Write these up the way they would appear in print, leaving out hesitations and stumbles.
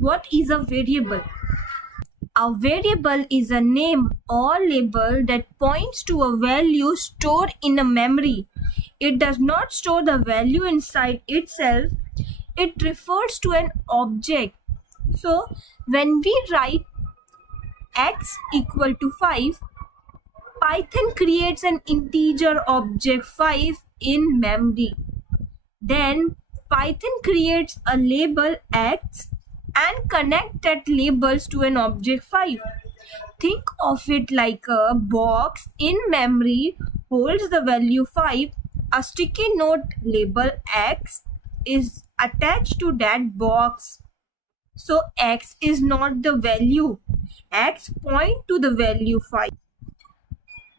What is a variable? A variable is a name or label that points to a value stored in a memory. It does not store the value inside itself. It refers to an object. So when we write x equal to 5, Python creates an integer object 5 in memory. Then Python creates a label x and connect that labels to an object 5. Think of it like a box in memory holds the value 5. A sticky note label x is attached to that box. So x is not the value. X point to the value 5.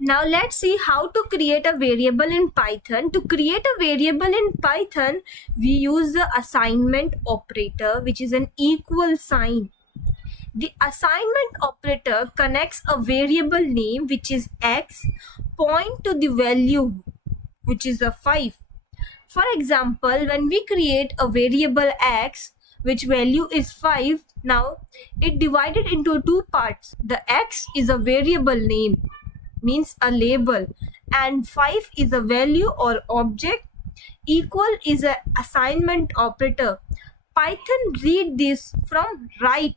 Now let's see how to create a variable in Python. To create a variable in Python, we use the assignment operator, which is an equal sign. The assignment operator connects a variable name, which is x, point to the value, which is a 5. For example, when we create a variable x, which value is 5, now it divided into two parts. The x is a variable name, means a label, and 5 is a value or object. Equal is a assignment operator. Python read this from right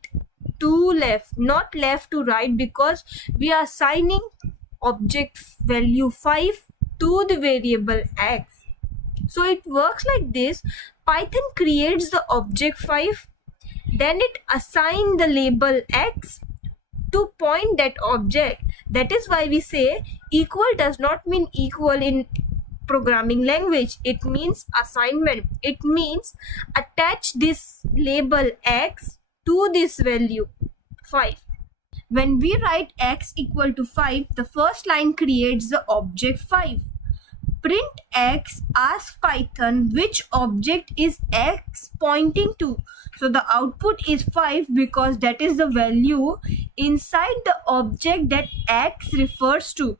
to left, not left to right, because we are assigning object value 5 to the variable x. So it works like this. Python creates the object 5, then it assigns the label x to point that object. That is why we say equal does not mean equal in programming language. It means assignment. It means attach this label x to this value 5. When we write x equal to 5, the first line creates the object 5. Print x asks Python which object is x pointing to. So the output is 5 because that is the value inside the object that x refers to.